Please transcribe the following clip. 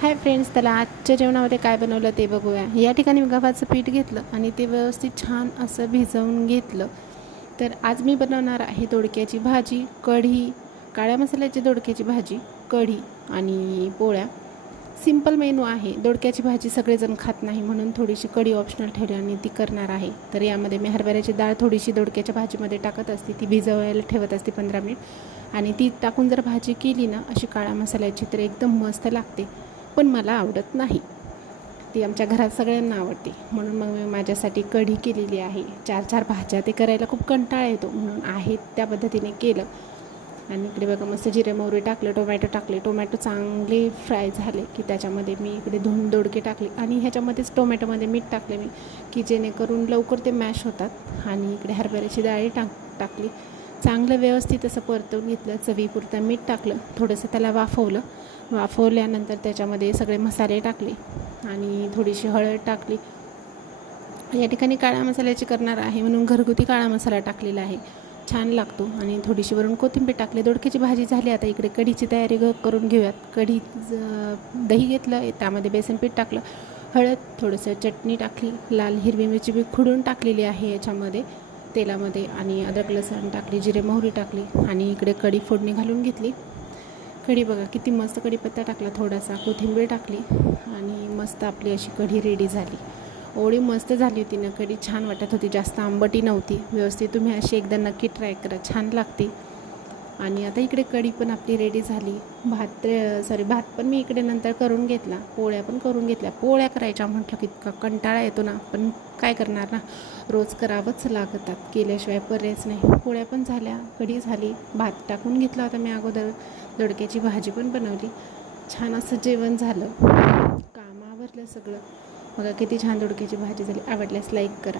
Hi friends, त्याला आजच्या जेवणामध्ये काय बनवलं ते बघूया. या ठिकाणी मी गव्हाचं पीठ घेतलं आणि ते व्यवस्थित छान असं भिजवून घेतलं. तर आज मी बनवणार आहे दोडक्याची भाजी, कढी, काळ्या मसाल्याची दोडक्याची भाजी, कढी आणि पोळ्या. सिंपल मेनू आहे. दोडक्याची भाजी सगळेजण खात नाही म्हणून थोडीशी कढी ऑप्शनल ठेवली आणि ती करणार आहे. तर यामध्ये मी हरभऱ्याची डाळ थोडीशी दोडक्याच्या भाजीमध्ये टाकत असते, ती भिजवायला ठेवत असते 15 मिनिट आणि ती टाकून जर भाजी केली ना अशी काळ्या मसाल्याची तर एकदम मस्त लागते. पण मला आवडत नाही, ती आमच्या घरात सगळ्यांना आवडते म्हणून मग मी माझ्यासाठी कढी केलेली आहे. 4-4 भाज्या ते करायला खूप कंटाळा येतो म्हणून आहे त्या पद्धतीने केलं. आणि इकडे बघा मस्त जिरे मोहरी टाकलं, टोमॅटो टाकले. टोमॅटो चांगले फ्राय झाले की त्याच्यामध्ये मी इकडे धुवून दोडके टाकले आणि ह्याच्यामध्येच टोमॅटोमध्ये मीठ टाकले मी, की जेणेकरून लवकर ते मॅश होतात. आणि इकडे हरभऱ्याची डाळ टाकली. चांगलं व्यवस्थित असं परतवून घेतलं. चवीपुरतं मीठ टाकलं, थोडंसं त्याला वाफवल्यानंतर त्याच्यामध्ये सगळे मसाले टाकले आणि थोडीशी हळद टाकली. या ठिकाणी काळ्या मसाल्याची करणार आहे म्हणून घरगुती काळा मसाला टाकलेला आहे, छान लागतो. आणि थोडीशी वरून कोथिंबीर टाकली. दोडक्याची भाजी झाली. आता इकडे कढीची तयारी करून घेऊयात. दही घेतलं, त्यामध्ये बेसन पीठ टाकलं, हळद, थोडंसं चटणी टाकली, लाल हिरवी मिरची बी खुडून टाकलेली आहे याच्यामध्ये तेलामध्ये, आणि अद्रक लसूण टाकली, जिरे मोहरी टाकली आणि इकडे कढी फोडणी घालून घेतली. कढी बघा किती मस्त, कढीपत्ता टाकला, थोडासा कोथिंबीर टाकली आणि मस्त आपली अशी कढी रेडी झाली. एवढी मस्त झाली होती ना कढी, छान वाटत होती, जास्त आंबटी नव्हती. व्यवस्थित तुम्ही अशी एकदा नक्की ट्राय करा, छान लागते. आणि आता इकडे कढी पण आपली रेडी झाली. भात पण मी इकडे नंतर करून घेतला, पोळ्या पण करून घेतल्या. पोळ्या करायच्या म्हटलं की इतका कंटाळा येतो ना, पण काय करणार ना, रोज करावंच लागतात, केल्याशिवाय पर्यायच नाही. पोळ्या पण झाल्या, कढी झाली, भात टाकून घेतला होता मी अगोदर, दोडक्याची भाजी पण बनवली. छान असं जेवण झालं, काम आवरलं सगळं. बघा किती छान दोडक्याची भाजी झाली. आवडल्यास लाईक करा.